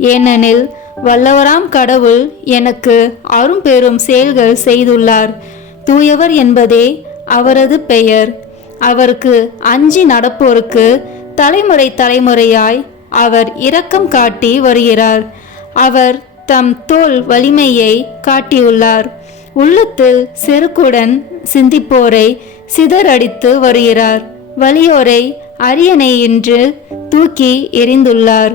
ஏனெனில் வல்லவராம் கடவுள் எனக்கு அரும்பெரும் செயல்கள் செய்துள்ளார். தூயவர் என்பதே அவரது பெயர். அவருக்கு அஞ்சி நடப்போருக்கு தலைமுறை தலைமுறையாய் அவர் இரக்கம் காட்டி வருகிறார். அவர் தம் தோல் வலிமையை காட்டியுள்ளார். உள்ளத்தில் செருக்குடன் சிந்திப்போரை சிதறடித்து வருகிறார். வலியோரை அரியணை என்று தூக்கி எறிந்துள்ளார்.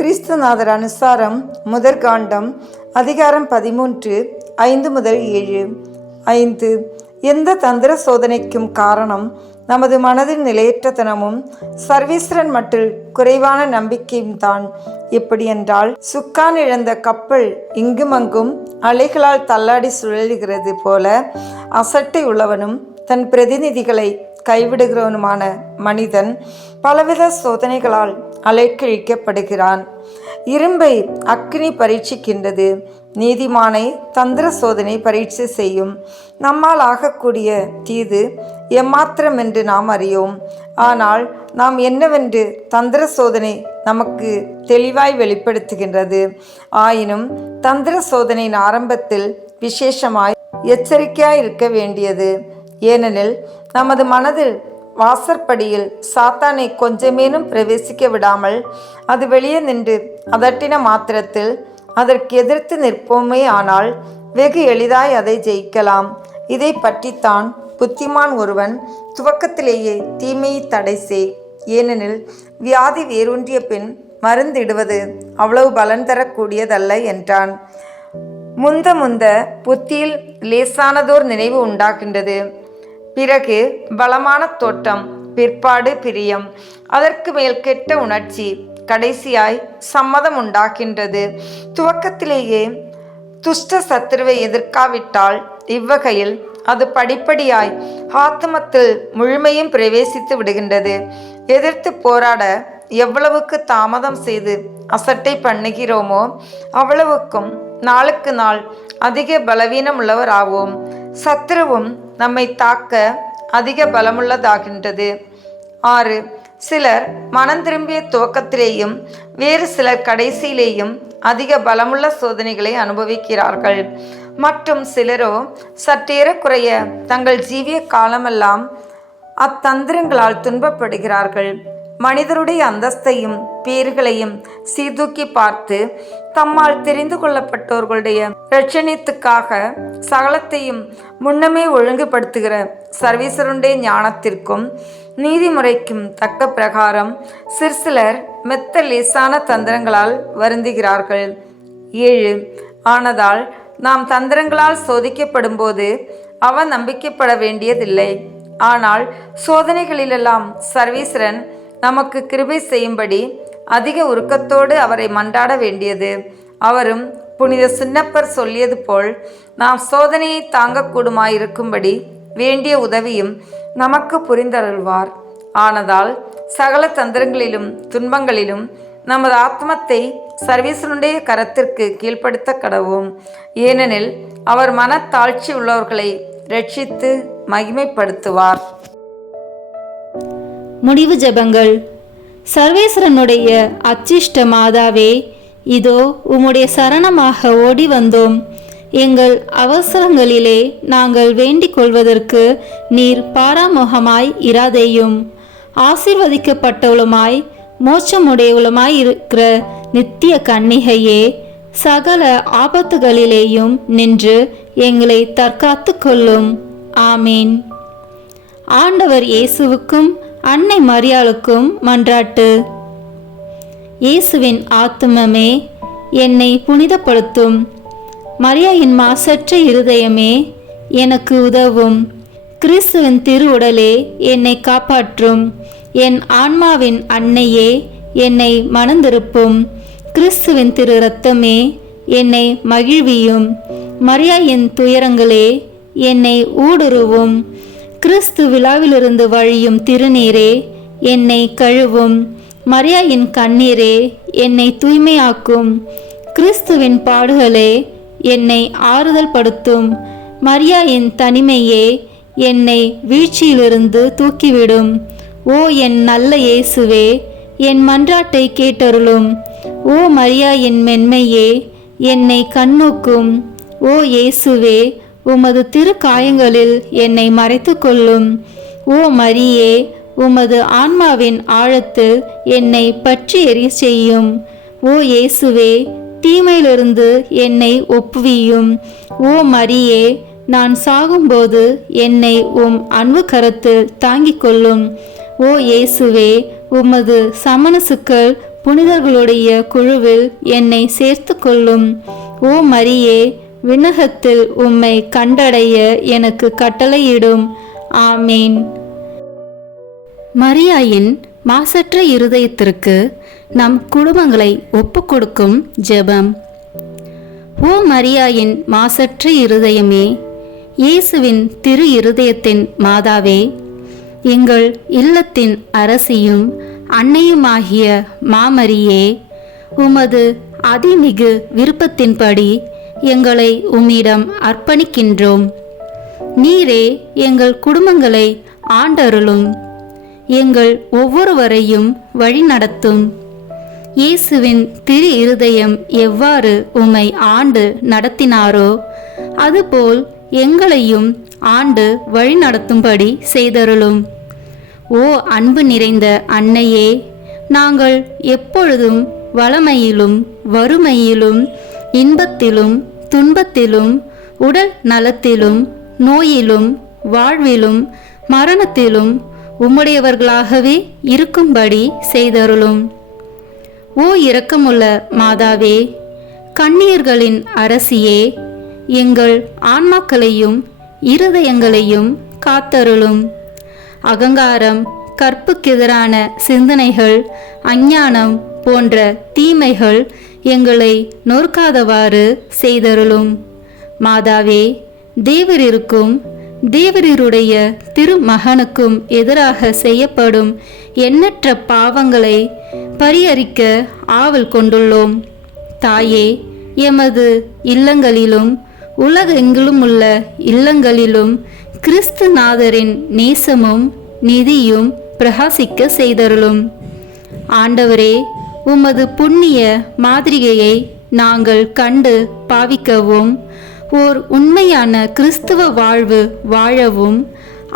கிறிஸ்துநாதர் அனுசாரம் முதற்காண்டம் அதிகாரம் பதிமூன்று ஐந்து முதல் ஏழு. ஐந்து. எந்த தந்திர சோதனைக்கும் காரணம் நமது மனதின் நிலையற்றத்தனமும் சர்வீஸ்வரன் மட்டில் குறைவான நம்பிக்கையும் தான். எப்படியென்றால் சுக்கான் இழந்த கப்பல் இங்குமங்கும் அலைகளால் தள்ளாடி சுழலுகிறது போல அசட்டை உள்ளவனும் தன் பிரதிநிதிகளை கைவிடுகிறவனுமான மனிதன் பலவித சோதனைகளால் அலைக்கழிக்கப்படுகிறான். இரும்பை அக்னி பரீட்சிக்கின்றது. நீதிமானை தந்திர சோதனை பரீட்சை செய்யும். நம்மால் ஆகக்கூடிய தீது எம்மாத்திரம் என்று நாம் அறியோம். ஆனால் நாம் என்னவென்று தந்திர சோதனை நமக்கு தெளிவாய் வெளிப்படுத்துகின்றது. ஆயினும் தந்திர சோதனையின் ஆரம்பத்தில் விசேஷமாய் எச்சரிக்கையாய் இருக்க வேண்டியது. ஏனெனில் நமது மனதில் வாசற்படியில் சாத்தானை கொஞ்சமேனும் பிரவேசிக்க விடாமல் அது வெளியே நின்று அதட்டின மாத்திரத்தில் அதற்கு எதிர்த்து நிற்போமே ஆனால் வெகு எளிதாய் அதை ஜெயிக்கலாம். இதை பற்றித்தான் புத்திமான் ஒருவன் துவக்கத்திலேயே தீமையை தடை செய். ஏனெனில் வியாதி வேரூன்றிய பின் மருந்திடுவது அவ்வளவு பலன் தரக்கூடியதல்ல என்றான். முந்த முந்த புத்தியில் லேசானதோர் நினைவு உண்டாகின்றது. பிறகு பலமான தோட்டம் பிற்பாடு பிரியம். அதற்கு மேல் கெட்ட உணர்ச்சி கடைசியாய் சம்மதம் உண்டாகின்றது. துவக்கத்திலேயே துஷ்ட சத்துருவை எதிர்க்காவிட்டால் இவ்வகையில் அது படிப்படியாய் ஆத்மத்தில் முழுமையும் பிரவேசித்து விடுகின்றது. எதிர்த்து போராட எவ்வளவுக்கு தாமதம் செய்து அசட்டை பண்ணுகிறோமோ அவ்வளவுக்கும் நாளுக்கு நாள் அதிக பலவீனம் உள்ளவர் ஆவோம் சத்ருவும் நம்மை தாக்க அதிக பலமுள்ளதாகின்றது. ஆறு சிலர் மனம் திரும்பிய துவக்கத்திலேயும் வேறு சிலர் கடைசியிலேயும் அதிக பலமுள்ள சோதனைகளை அனுபவிக்கிறார்கள். மற்றும் சிலரோ சற்றேறக்குறைய தங்கள் ஜீவிய காலமெல்லாம் அத்தந்திரங்களால் துன்பப்படுகிறார்கள். மனிதருடைய அந்தஸ்தையும் பேர்களையும் சீர்தூக்கி பார்த்து தம்மால் தெரிந்து கொள்ளப்பட்டவர்களுடைய ரட்சணியத்துக்காக சகலத்தையும் முன்னமே ஒழுங்குபடுத்துகிற சர்வீசருடைய ஞானத்திற்கும் நீதிமுறைக்கும் தக்க பிரகாரம் சிற்சிலர் மெத்த லேசான தந்திரங்களால் வருந்துகிறார்கள். ஏழு ஆனதால் நாம் தந்திரங்களால் சோதிக்கப்படும்போது அவ நம்பிக்கைப்பட வேண்டியதில்லை. ஆனால் சோதனைகளிலெல்லாம் சர்வீசரன் நமக்கு கிருபை செய்யும்படி அதிக உருக்கத்தோடு அவரை மன்றாட வேண்டியது. அவரும் புனித சின்னப்பர் சொல்லியது போல் நாம் சோதனையை தாங்கக்கூடுமாயிருக்கும்படி வேண்டிய உதவியும் நமக்கு புரிந்தருள்வார். ஆனதால் சகல தந்திரங்களிலும் துன்பங்களிலும் நமது ஆத்மத்தை சர்வீசனுடைய கரத்திற்கு கீழ்ப்படுத்த கடவோம். ஏனெனில் அவர் மனத்தாழ்ச்சி உள்ளவர்களை ரட்சித்து மகிமைப்படுத்துவார். முடிவு ஜெபங்கள். சர்வேஸ்வரனுடைய அச்சிஷ்ட மாதாவே இதோ உம்முடைய சரணமாக ஓடி வந்தோம். எங்கள் அவசரங்களிலே நாங்கள் வேண்டிக் கொள்வதற்கு நீர் பாராமுகமாய் இராதேயும். ஆசிர்வதிக்கப்பட்டவளுமாய் மோட்சமுடையவளுமாய் இருக்கிற நித்திய கன்னிகையே சகல ஆபத்துகளிலேயும் நின்று எங்களை தற்காத்து கொள்ளும். ஆமீன். ஆண்டவர் இயேசுவுக்கும் அன்னை மரியாளுக்கும் மன்றாட்டு. இயேசுவின் ஆத்துமமே என்னை புனிதப்படுத்தும். மரியாயின் மாசற்ற இருதயமே எனக்கு உதவும். கிறிஸ்துவின் திருவுடலே என்னை காப்பாற்றும். என் ஆன்மாவின் அன்னையே என்னை மணந்திருப்பும். கிறிஸ்துவின் திரு ரத்தமே என்னை மகிழ்வியும். மரியாயின் துயரங்களே என்னை ஊடுருவும். கிறிஸ்து விழாவிலிருந்து வழியும் திருநீரே என்னை கழுவும். மரியாயின் கண்ணீரே என்னை தூய்மையாக்கும். கிறிஸ்துவின் பாடுகளே என்னை ஆறுதல் படுத்தும். மரியாயின் தனிமையே என்னை வீழ்ச்சியிலிருந்து தூக்கிவிடும். ஓ என் நல்ல இயேசுவே என் மன்றாட்டை கேட்டருளும். ஓ மரியா என் மென்மையே என்னை கண்ணோக்கும் ஓ இயேசுவே உமது திருக்காயங்களில் என்னை மறைத்து கொள்ளும் ஓ மரியே உமது ஆன்மாவின் ஆழத்தில் என்னை பற்றி எரிய செய்யும். ஓ இயேசுவே தீமையிலிருந்து என்னை ஒப்புவியும். ஓ மரியே நான் சாகும்போது என்னை உம் அன்பு கரத்தில் தாங்கிக் கொள்ளும். ஓ இயேசுவே உமது சமணசுக்கள் புனிதர்களுடைய குழுவில் என்னை சேர்த்து கொள்ளும் ஓ மரியே விண்ணகத்தில் உம்மை கண்டடைய எனக்கு கட்டளையிடும். ஆமீன். மரியாயின் மாசற்ற இருதயத்திற்கு நம் குடும்பங்களை ஒப்புக்கொடுக்கும் ஜெபம். ஓ மரியாயின் மாசற்ற இருதயமே இயேசுவின் திரு இருதயத்தின் மாதாவே எங்கள் இல்லத்தின் அரசியும் அன்னையுமாகிய மாமரியே உமது அதிமிகு விருப்பத்தின்படி எங்களை உம்மிடம் அர்ப்பணிக்கின்றோம். நீரே எங்கள் குடும்பங்களை ஆண்டருளும். எங்கள் ஒவ்வொருவரையும் வழிநடத்தும். இயேசுவின் திரு இருதயம் எவ்வாறு உம்மை ஆண்டு நடத்தினாரோ அதுபோல் எங்களையும் ஆண்டு வழிநடத்தும்படி செய்தருளும். ஓ அன்பு நிறைந்த அன்னையே நாங்கள் எப்பொழுதும் வளமையிலும் வறுமையிலும் இன்பத்திலும் துன்பத்திலும் உடல் நலத்திலும் நோயிலும் வாழ்விலும் மரணத்திலும் உம்முடையவர்களாகவே இருக்கும்படி செய்தருளும். ஓ இரக்கமுள்ள மாதாவே கண்ணீர்களின் அரசியே எங்கள் ஆன்மாக்களையும் இருதயங்களையும் காத்தருளும். அகங்காரம் கற்புக்கெதிரான சிந்தனைகள் அஞ்ஞானம் போன்ற தீமைகள் எங்களை நொறுக்காதவாறு செய்தருளும். மாதாவே தேவரிருக்கும் தேவரீருடைய திருமகனுக்கும் எதிராக செய்யப்படும் எண்ணற்ற பாவங்களை பரிகரிக்க ஆவல் கொண்டுள்ளோம். தாயே எமது இல்லங்களிலும் உலகெங்கிலும் உள்ள இல்லங்களிலும் கிறிஸ்துநாதரின் நேசமும் நிதியும் பிரகாசிக்க செய்தருளும். ஆண்டவரே உமது புண்ணிய மாதிரிகையை நாங்கள் கண்டு பாவிக்கவும் ஓர் உண்மையான கிறிஸ்துவ வாழ்வு வாழவும்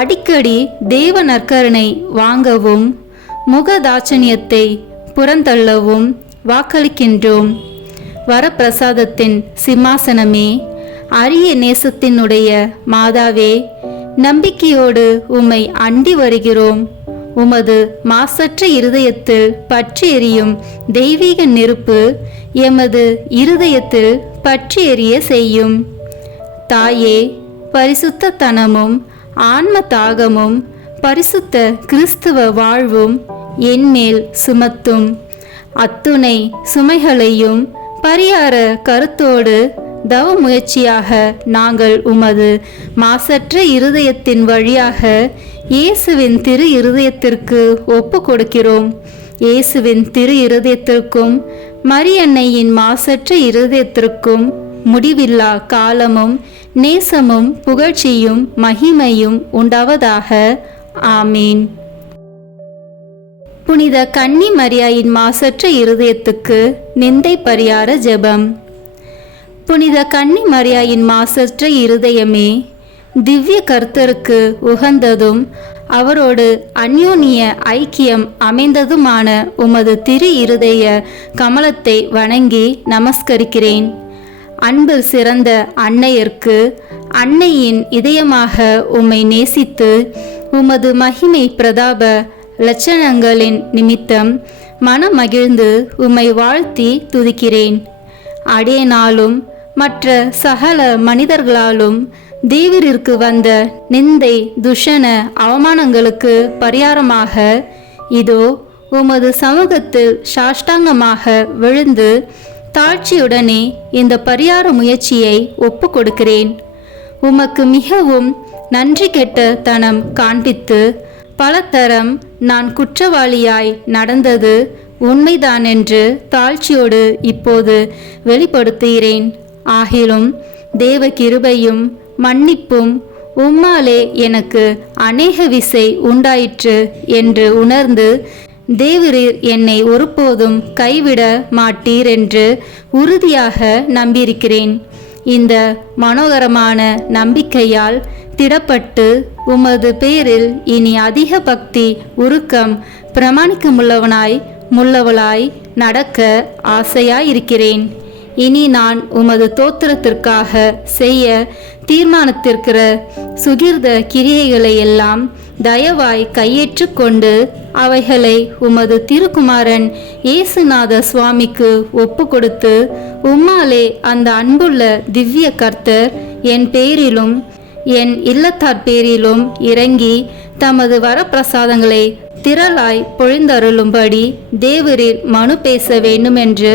அடிக்கடி தேவ நற்கரணை வாங்கவும் முகதாட்சணியத்தை புறந்தள்ளவும் வாக்களிக்கின்றோம். வரப்பிரசாதத்தின் சிம்மாசனமே அரிய நேசத்தினுடைய மாதாவே நம்பிக்கையோடு உம்மை அண்டி வருகிறோம். உமது மாசற்ற இருதயத்தில் பற்றி எரியும் தெய்வீக நெருப்பு எமது இருதயத்தில் பற்றி எரிய செய்யும். தாயே பரிசுத்த தனமும் ஆன்ம தாகமும் பரிசுத்த கிறிஸ்துவ வாழ்வும் என்மேல் சுமத்தும். அத்துணை சுமைகளையும் பரியார கருத்தோடு தவ முயற்சியாக நாங்கள் உமது மாசற்ற இருதயத்தின் வழியாக இயேசுவின் திரு இருதயத்திற்கு ஒப்பு கொடுக்கிறோம். இயேசுவின் திரு இருதயத்திற்கும் மரியன்னையின் மாசற்ற இருதயத்திற்கும் முடிவில்லா காலமும் நேசமும் புகழ்ச்சியும் மகிமையும் உண்டாவதாக. ஆமீன். புனித கன்னி மரியாயின் மாசற்ற இருதயத்துக்கு நிந்தை பரியார ஜெபம். புனித கன்னி மரியாயின் மாசற்ற இருதயமே திவ்ய கர்த்தருக்கு உகந்ததும் அவரோடு அந்யோன்ய ஐக்கியம் அமைந்ததுமான உமது திரு இருதய கமலத்தை வணங்கி நமஸ்கரிக்கிறேன். அன்பு சிறந்த அன்னையர்க்கு அன்னையின் இதயமாக உம்மை நேசித்து உமது மகிமை பிரதாப லட்சணங்களின் நிமித்தம் மனமகிழ்ந்து உம்மை வாழ்த்தி துதிக்கிறேன். அடியனாலும் மற்ற சகல மனிதர்களாலும் தேவரிற்கு வந்த நிந்தை துஷண அவமானங்களுக்கு பரிகாரமாக இதோ உமது சமூகத்தில் சாஷ்டாங்கமாக விழுந்து தாழ்ச்சியுடனே இந்த பரிகார முயற்சியை ஒப்பு கொடுக்கிறேன் உமக்கு மிகவும் நன்றி கெட்ட தனம் காண்பித்து பல தரம் நான் குற்றவாளியாய் நடந்தது உண்மைதான் என்று தாழ்ச்சியோடு இப்போது வெளிப்படுத்துகிறேன். ஆகிலும் தேவ கிருபையும் மன்னிப்பும் உம்மாலே எனக்கு அநேக விசை உண்டாயிற்று என்று உணர்ந்து தேவரீர் என்னை ஒருபோதும் கைவிட மாட்டீர் என்று உறுதியாக நம்பியிருக்கிறேன். இந்த மனோகரமான நம்பிக்கையால் திடப்பட்டு உமது பேரில் இனி அதிக பக்தி உருக்கம் பிரமாணிக்கமுள்ளவனாய் முள்ளவளாய் நடக்க ஆசையாயிருக்கிறேன். இனி நான் உமது தோத்திரத்திற்காக செய்ய தீர்மானித்திருக்கிற சுகிர்த கிரியைகளை எல்லாம் தயவாய் கையேற்று கொண்டு அவைகளை உமது திருக்குமாரன் இயேசுநாத சுவாமிக்கு ஒப்பு கொடுத்து உம்மாலே அந்த அன்புள்ள திவ்ய கர்த்தர் என் பேரிலும் என் இல்லத்தார் பேரிலும் இறங்கி தமது வரப்பிரசாதங்களை திரளாய் பொழிந்தருளும்படி தேவரீர் மனு பேச வேண்டுமென்று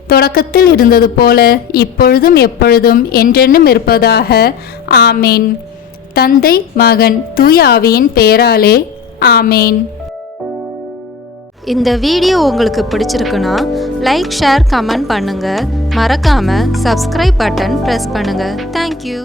தொடக்கத்தில் இருந்தது போல இப்பொழுதும் எப்பொழுதும் என்றென்னும் இருப்பதாக. ஆமேன். தந்தை மகன் தூய ஆவியின் பெயராலே ஆமேன். இந்த வீடியோ உங்களுக்கு பிடிச்சிருக்குன்னா லைக் ஷேர் கமெண்ட் பண்ணுங்கள் மறக்காமல் சப்ஸ்கிரைப் பட்டன் ப்ரெஸ் பண்ணுங்கள் தேங்க்யூ